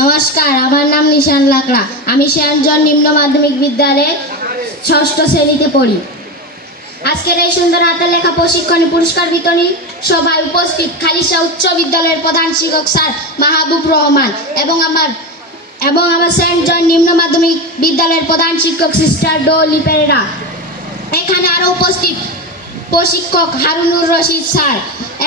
নমস্কার, আমার নাম নিশান লাকড়া। আমি শ্যামজন নিম্ন মাধ্যমিক বিদ্যালয়ে ৬ষ্ঠ শ্রেণীতে পড়ি। আজকের এই সুন্দর হাতের লেখা প্রশিক্ষণে পুরস্কার বিতরণী সভায় উপস্থিত খালিশা উচ্চ বিদ্যালয়ের প্রধান শিক্ষক স্যার মাহবুব রহমান এবং আমার সেন্ট জন নিম্ন মাধ্যমিক বিদ্যালয়ের প্রধান শিক্ষক সিস্টার ডলি পেরেরা। এখানে আরো উপস্থিত প্রশিক্ষক হারুনুর রশিদ স্যার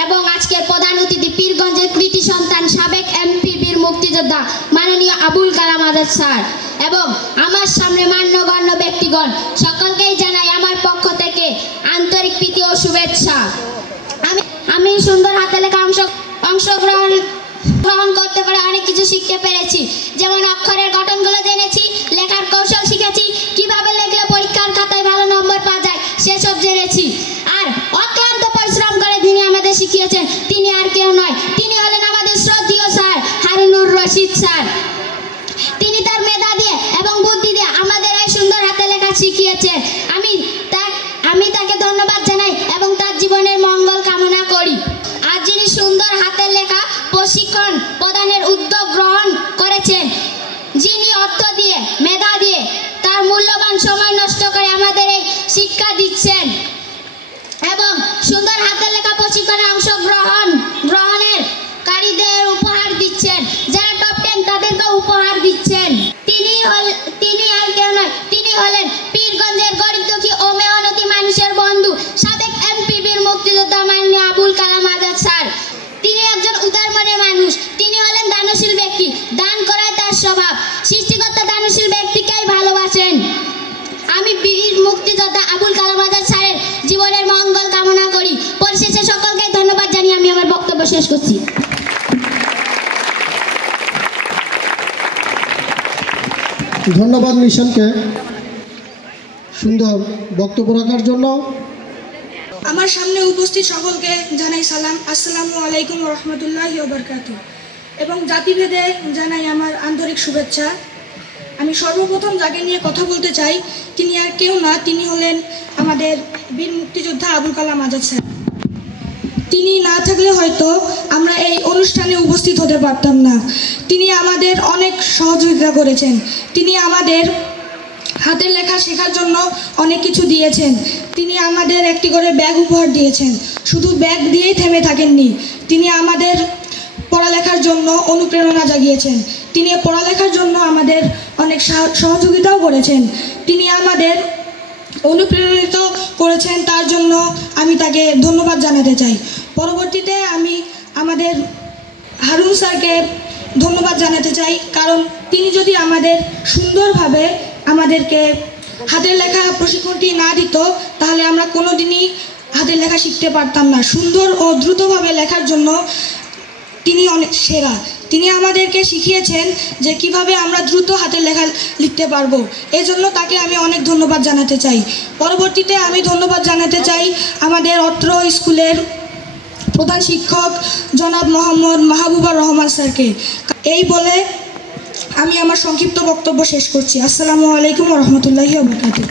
এবং আজকের প্রধান অতিথি পীরগঞ্জের কৃতি সন্তান সাবেক এমপি বীর মুক্তিযোদ্ধা মাননীয় আবুল কালাম আজাদ স্যার এবং আমার সামনে মান্যগণ্য ব্যক্তিগণ, সকলকেই জানাই আমার পক্ষ থেকে আন্তরিক প্রীতি ও শুভেচ্ছা। আমি সুন্দর হাতে লেখা অংশগ্রহণ করতে পারে অনেক কিছু শিখতে পেরেছি, যেমন অক্ষরের গঠনগুলো জেনেছি, লেখার কৌশল শিখেছি, কিভাবে লিখলে পরীক্ষার খাতায় ভালো নম্বর পাওয়া যায় সেসব জেনেছি। আর অক্লান্ত পরিশ্রম করে যিনি আমাদের শিখিয়েছেন তিনি আর কেউ নয়, তিনি হলেন আমাদের শ্রদ্ধেয় স্যার হারুনুর রশিদ স্যার। তিনি তার মেধা দিয়ে এবং বুদ্ধি দিয়ে আমাদের এই সুন্দর হাতে লেখা শিখিয়েছেন। আমি তাকে ধন্যবাদ জানাই এবং তার জীবনের মঙ্গল কামনা করি। আর যিনি সুন্দর হাতের লেখা প্রশিক্ষণ প্রদানের উদ্যোগ গ্রহণ করেছেন, যিনি অর্থ দিয়ে মেধা দিয়ে তার মূল্যবান সময় নষ্ট করে আমাদের এই শিক্ষা দিচ্ছেন এবং সুন্দর হাতের লেখা প্রশিক্ষণে গ্রহণের কারীদের উপহার দিচ্ছেন, যারা টপ 10 তাদেরকে উপহার দিচ্ছেন, তিনি আর কেউ নয়, তিনি হলেন পীরগঞ্জের গরিব দুঃখী ও মেহনতি মানুষের বন্ধু সাবেক এমপি বীর মুক্তিযোদ্ধা মাননীয় আবুল কালাম আজাদ স্যার। তিনি একজন উদার মনের মানুষ, তিনি হলেন দানশীল ব্যক্তি, দান করায় তার স্বভাব, সৃষ্টিকর্তা দানশীল ব্যক্তিকেই ভালোবাসেন। আমি বীর মুক্তিযোদ্ধা আবুল কালাম আজাদ স্যারের জীবনের মঙ্গল কামনা করি। পরিশেষে সকলকে ধন্যবাদ জানিয়ে আমি আমার বক্তব্য শেষ করছি। ধন্যবাদ নিশানকে সুন্দর বক্তব্য রাখার জন্য। আমার সামনে উপস্থিত সকলকে জানাই সালাম, আসসালামু আলাইকুম ওয়া রাহমাতুল্লাহি ওয়া বারাকাতুহু এবং জাতিভেদে জানাই আমার আন্তরিক শুভেচ্ছা। আমি সর্বপ্রথম যাকে নিয়ে কথা বলতে চাই তিনি আর কেউ না, তিনি হলেন আমাদের বীর মুক্তিযোদ্ধা আবুল কালাম আজাদ স্যার। তিনি না থাকলে হয়তো আমরা এই অনুষ্ঠানে উপস্থিত হতে পারতাম না। তিনি আমাদের অনেক সহযোগিতা করেছেন, তিনি আমাদের হাতের লেখা শেখার জন্য অনেক কিছু দিয়েছেন। তিনি আমাদের একটি করে ব্যাগ উপহার দিয়েছেন, শুধু ব্যাগ দিয়েই থেমে থাকেননি, তিনি আমাদের পড়ালেখার জন্য অনুপ্রেরণা জাগিয়েছেন, তিনি পড়ালেখার জন্য আমাদের অনেক সহযোগিতাও করেছেন, তিনি আমাদের অনুপ্রেরিত করেছেন, তার জন্য আমি তাকে ধন্যবাদ জানাতে চাই। পরবর্তীতে আমি আমাদের হারুন স্যারকে ধন্যবাদ জানাতে চাই, কারণ তিনি যদি আমাদের সুন্দরভাবে আমাদেরকে হাতের লেখা প্রশিক্ষণটি না দিত তাহলে আমরা কোনোদিনই হাতের লেখা শিখতে পারতাম না। সুন্দর ও দ্রুতভাবে লেখার জন্য তিনি অনেক সেরা। তিনি আমাদেরকে শিখিয়েছেন যে কিভাবে আমরা দ্রুত হাতের লেখা লিখতে পারবো, এই জন্য তাকে আমি অনেক ধন্যবাদ জানাতে চাই। পরবর্তীতে আমি ধন্যবাদ জানাতে চাই আমাদের অত্র স্কুলের প্রধান শিক্ষক জনাব মোহাম্মদ মাহবুবুর রহমান স্যারকে। এই বলে আমি আমার সংক্ষিপ্ত বক্তব্য শেষ করছি। আসসালামু আলাইকুম ওয়া রাহমাতুল্লাহি ওয়া বারাকাতুহু।